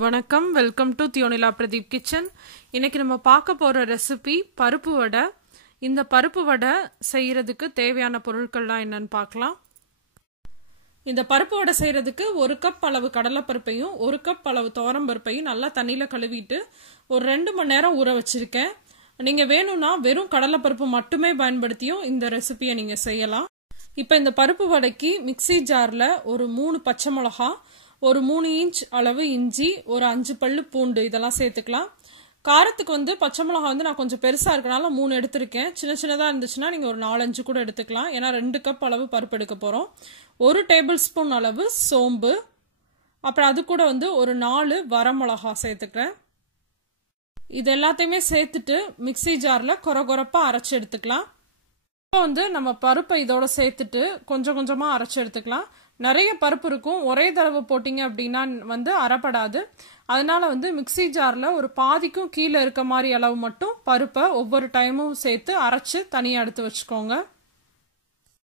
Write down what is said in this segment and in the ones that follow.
வணக்கம் welcome to Thiyonila pradeep kitchen. இன்னைக்கு நம்ம பார்க்க போற ரெசிபி பருப்பு வடை. இந்த பருப்பு வடை செய்யிறதுக்கு தேவையான பொருட்கள்லாம் என்னன்னு பார்க்கலாம். இந்த பருப்பு வடை செய்யிறதுக்கு 1 கப் அளவு கடலை பருப்பையும் 1 கப் அளவு துவரம் பருப்பையும் நல்லா தண்ணியில கழுவிட்டு ஒரு 2 மணி நேரம் ஊற வச்சிருக்கேன். நீங்க வேணும்னா வெறும் கடலை பருப்பு மட்டுமே பயன்படுத்தியும் இந்த ரெசிபியை நீங்க செய்யலாம். இப்போ இந்த பருப்பு வடைக்கு மிக்ஸி ஜார்ல ஒரு 3 பச்சை மிளகாய், ஒரு 3 இன்ச் அளவு இஞ்சி, ஒரு 5 பல்லு பூண்டு இதெல்லாம் சேர்த்துக்கலாம். காரத்துக்கு வந்து பச்சை மிளகாய் வந்து நான் கொஞ்சம் பெருசா இருக்கனால 3 எடுத்திருக்கேன். சின்ன சின்னதா இருந்துச்சுன்னா நீங்க ஒரு 4-5 கூட எடுத்துக்கலாம். ஏன்னா 2 கப் அளவு பருப்பு எடுக்க போறோம். 1 டேபிள் ஸ்பூன் அளவு சோம்பு, அப்புறம் அது கூட வந்து ஒரு 4 வரமிளகாய் சேர்த்துக்கிறேன். இது எல்லாத்தையுமே சேர்த்துட்டு மிக்ஸி ஜார்ல கொரகொரப்பா அரைச்சு எடுத்துக்கலாம். இப்போ வந்து நம்ம பருப்பை இதோட சேர்த்துட்டு கொஞ்சம் கொஞ்சமா அரைச்சு எடுத்துக்கலாம். நிறைய பருப்பு இருக்கும், ஒரே தடவை போட்டிங்க அப்படின்னா வந்து அரைப்படாது. அதனால வந்து மிக்ஸி ஜார்ல ஒரு பாதிக்கும் கீழே இருக்க மாதிரி அளவு மட்டும் பருப்பை ஒவ்வொரு டைமும் சேர்த்து அரைச்சு தனியாக எடுத்து வச்சுக்கோங்க.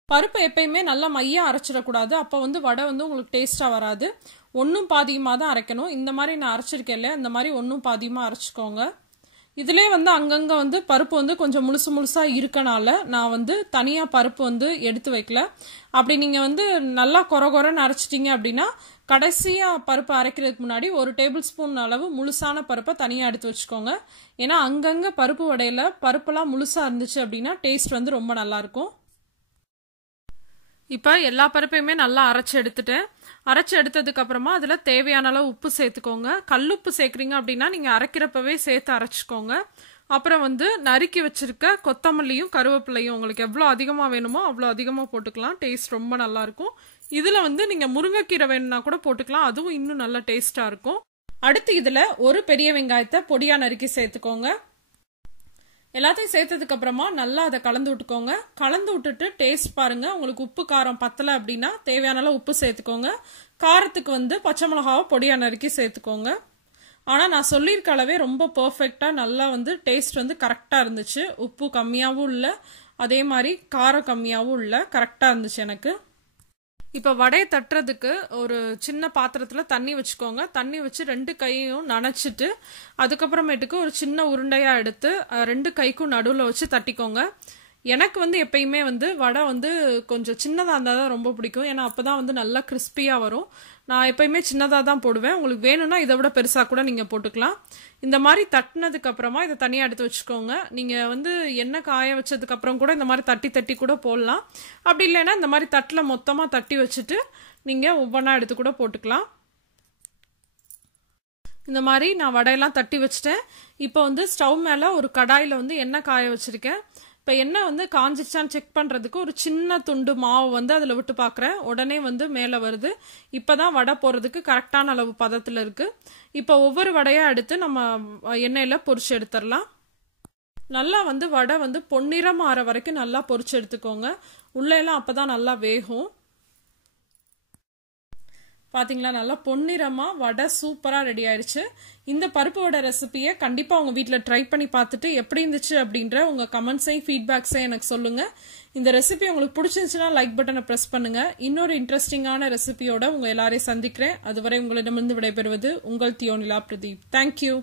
பருப்பை எப்பயுமே நல்லா மையா அரைச்சிடக்கூடாது, அப்போ வந்து வடை வந்து உங்களுக்கு டேஸ்டா வராது. ஒன்றும் பாதியமாக தான் அரைக்கணும். இந்த மாதிரி நான் அரைச்சிருக்கேன் இல்லையா, இந்த மாதிரி ஒன்றும் பாதியமாக அரைச்சிக்கோங்க. இதுலேயே வந்து அங்கங்கே வந்து பருப்பு வந்து கொஞ்சம் முழுசு முழுசாக இருக்கனால நான் வந்து தனியாக பருப்பு வந்து எடுத்து வைக்கல. அப்படி நீங்கள் வந்து நல்லா கொரகொரன்னு அரைச்சிட்டிங்க அப்படின்னா கடைசியாக பருப்பு அரைக்கிறதுக்கு முன்னாடி 1 டேபிள் ஸ்பூன் அளவு முழுசான பருப்பை தனியாக எடுத்து வச்சுக்கோங்க. ஏன்னா அங்கங்கே பருப்பு வடையில் பருப்பெல்லாம் முழுசாக இருந்துச்சு அப்படின்னா டேஸ்ட் வந்து ரொம்ப நல்லாயிருக்கும். இப்போ எல்லா பருப்பையுமே நல்லா அரைச்சி எடுத்துட்டேன். அரைச்சி எடுத்ததுக்கு அப்புறமா அதில் தேவையான அளவு உப்பு சேர்த்துக்கோங்க. கல்லுப்பு சேர்க்குறீங்க அப்படின்னா நீங்கள் அரைக்கிறப்பவே சேர்த்து அரைச்சிக்கோங்க. அப்புறம் வந்து நறுக்கி வச்சிருக்க கொத்தமல்லியும் கருவேப்பிலையும் உங்களுக்கு எவ்வளோ அதிகமாக வேணுமோ அவ்வளோ அதிகமாக போட்டுக்கலாம். டேஸ்ட் ரொம்ப நல்லாயிருக்கும். இதில் வந்து நீங்கள் முருங்கைக்கீரை வேணும்னா கூட போட்டுக்கலாம், அதுவும் இன்னும் நல்ல டேஸ்ட்டாக இருக்கும். அடுத்து இதில் ஒரு பெரிய வெங்காயத்தை பொடியாக நறுக்கி சேர்த்துக்கோங்க. எல்லாத்தையும் சேர்த்ததுக்கு அப்புறமா நல்லா அதை கலந்து விட்டுக்கோங்க. கலந்து விட்டுட்டு டேஸ்ட் பாருங்க. உங்களுக்கு உப்பு காரம் பத்தலை அப்படின்னா தேவையான அளவு உப்பு சேர்த்துக்கோங்க. காரத்துக்கு வந்து பச்சை மிளகாவை பொடியாக நறுக்கி சேர்த்துக்கோங்க. ஆனால் நான் சொல்லியிருக்க அளவே ரொம்ப பர்ஃபெக்டாக நல்லா வந்து டேஸ்ட் வந்து கரெக்டாக இருந்துச்சு. உப்பு கம்மியாகவும் இல்லை, அதே மாதிரி காரம் கம்மியாகவும் இல்லை, கரெக்டாக இருந்துச்சு எனக்கு. இப்போ வடையை தட்டுறதுக்கு ஒரு சின்ன பாத்திரத்தில் தண்ணி வச்சுக்கோங்க. தண்ணி வச்சு 2 கையையும் நனைச்சிட்டு அதுக்கப்புறமேட்டுக்கு ஒரு சின்ன உருண்டையாக எடுத்து 2 கைக்கும் நடுவில் வச்சு தட்டிக்கோங்க. எனக்கு வந்து எப்பயுமே வந்து வடை வந்து கொஞ்சம் சின்னதாக இருந்தால் தான் ரொம்ப பிடிக்கும். ஏன்னா அப்போ தான் வந்து நல்லா கிறிஸ்பியாக வரும். நான் எப்பயுமே சின்னதாக தான் போடுவேன். உங்களுக்கு வேணும்னா இதை விட பெருசாக கூட நீங்கள் போட்டுக்கலாம். இந்த மாதிரி தட்டினதுக்கு அப்புறமா இதை தனியாக எடுத்து வச்சுக்கோங்க. நீங்கள் வந்து எண்ணெய் காய வச்சதுக்கு அப்புறம் கூட இந்த மாதிரி தட்டி தட்டி கூட போடலாம். அப்படி இல்லைன்னா இந்த மாதிரி தட்டில் மொத்தமாக தட்டி வச்சுட்டு நீங்கள் ஒவ்வொன்றா எடுத்து கூட போட்டுக்கலாம். இந்த மாதிரி நான் வடையெல்லாம் தட்டி வச்சுட்டேன். இப்போ வந்து ஸ்டவ் மேலே ஒரு கடாயில் வந்து எண்ணெய் காய வச்சிருக்கேன். இப்போ எண்ணெய் வந்து காஞ்சிச்சான்னு செக் பண்ணுறதுக்கு ஒரு சின்ன துண்டு மாவு வந்து அதில் விட்டு பார்க்குறேன். உடனே வந்து மேலே வருது. இப்போ தான் வடை போடுறதுக்கு கரெக்டான அளவு பதத்தில் இருக்குது. இப்போ ஒவ்வொரு வடையாக எடுத்து நம்ம எண்ணெயில் பொரிச்சு எடுத்துடலாம். நல்லா வந்து வடை வந்து பொன்னிறம் ஆற வரைக்கும் நல்லா பொரிச்சு எடுத்துக்கோங்க. உள்ளேலாம் அப்போ தான் நல்லா வேகும். பார்த்தீங்களா, நல்லா பொன்னிறமாக வடை சூப்பராக ரெடி ஆயிடுச்சு. இந்த பருப்பு வடை ரெசிபியை கண்டிப்பாக உங்கள் வீட்டில் ட்ரை பண்ணி பார்த்துட்டு எப்படி இருந்துச்சு அப்படின்ற உங்கள் கமெண்ட்ஸையும் ஃபீட்பேக்ஸையும் எனக்கு சொல்லுங்கள். இந்த ரெசிபி உங்களுக்கு பிடிச்சிருந்துச்சுன்னா லைக் பட்டனை ப்ரெஸ் பண்ணுங்கள். இன்னொரு இன்ட்ரெஸ்டிங்கான ரெசிபியோட உங்கள் எல்லாரையும் சந்திக்கிறேன். அதுவரை உங்களிடமிருந்து விடைபெறுவது உங்கள் Thiyonila pradeep. தேங்க்யூ.